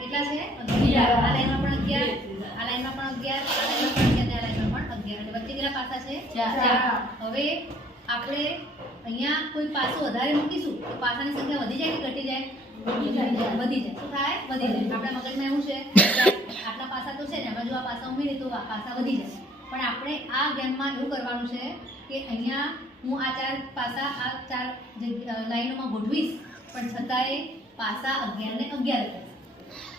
કેટલા છે 11 આ લાઈનમાં પણ 11 આ લાઈનમાં પણ 11 આ લાઈનમાં પણ 11 આ લાઈનમાં પણ 11 અને વચ્ચે કેટલા પાસા છે 4 હવે આપણે અહીંયા કોઈ પાસો વધારે મૂકીશું તો પાસાની સંખ્યા વધી જાય કે ઘટી જાય વધી જાય શું થાય વધી જાય આપણા મગજમાં એવું છે આટલા પાસા તો છે ને એમાં જો આ પાસા ઉમેરીએ તો પાસા વધી જાય પણ આપણે આ ગેમમાં એવું કરવાનું છે કે અહીંયા હું આ 4 પાસા આ 4 જે લાઈનોમાં ગોઠવીશ પણ છતાંય પાસા 11 ને 11 થાય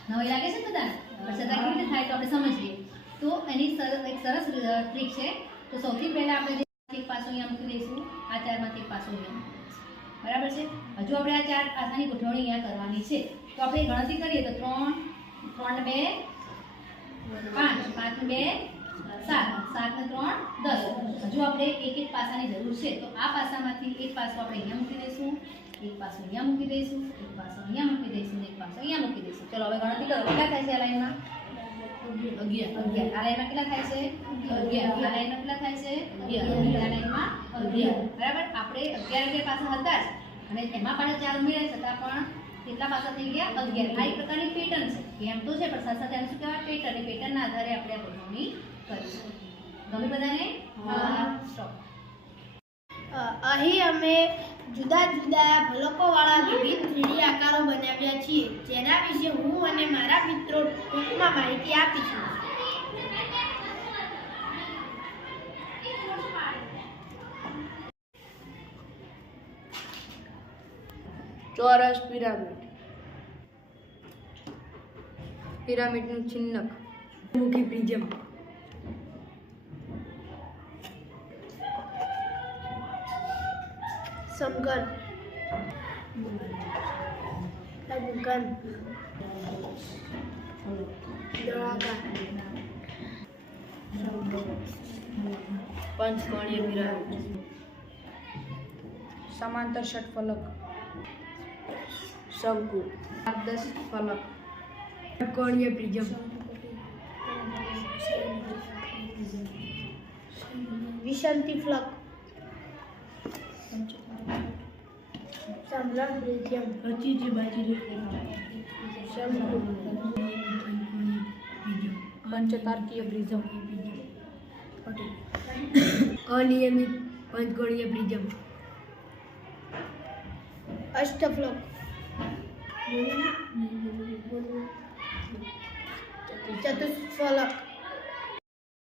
નવી લાગે છે બધાને પણ છતાં કેવી રીતે થાય તો આપણે સમજીએ તો એની એક સરસ ટ્રીક છે તો સૌથી પહેલા આપણે એક પાસો અહીંયા મૂકી દઈશું આ 4 માંથી એક પાસો અહીંયા બરાબર છે હજુ આપણે આ 4 પાસાની ગોઠવણી અહીંયા કરવાની છે તો આપણે ગણતરી કરીએ તો 3 3 ને 2 5 5 ને 2 7 7 ને 3 10 હજુ આપણે એક એક પાસાની જરૂર છે તો આ પાસામાંથી એક પાસો આપણે અહીંયા મૂકી દઈશું એક પાસો અહીંયા મૂકી દઈશું એક પાસો અહીંયા મૂકી દઈશું એક પાસો અહીંયા મૂકી દઈશું ચલો હવે ગણતરી કરો કેટલા થાય છે આ લાઈનમાં 11 આ લાઈનમાં કેટલા થાય છે 11 આ લાઈનમાં કેટલા થાય છે 11 આ લાઈનમાં 11 બરાબર આપણે 11 પાસા હતા જ અને એમાં પાછા 4 ઉમેર્યા છતાં પણ કેટલા પાસા થઈ ગયા 11 આ એક પ્રકારની પેટર્ન છે એમ તો છે પણ સાથે સાથે શું કહેવાય પેટર્ન એ પેટર્નના આધારે આપણે આ ગોઠવણી કરીશું ગમે બધાને હા સ્ટોપ અહીં અમે જુદા જુદા ફલકોવાળા વિવિધ 3D આકારો બનાવ્યા છીએ જેના વિશે હું અને મારા મિત્રો ટૂંકમાં માહિતી આપીશું ચોરસ પિરામિડ પિરામિડનું ચિહ્નક મુખી પ્રિઝમ સમઘન લંબઘન દળાકાર પંચકોણીય પિરામિડ સમાંતર ષટફલક શંકુ આદર્શ ફલક ષટકોણીય પ્રિઝમ વિષંતિ ફલક સમલંબ પ્રિઝમ શંકુ પંચતારકીય પ્રિઝમ અનિયમિત પંચકોણીય પ્રિઝમ અષ્ટફલક ચતુષ્ફલક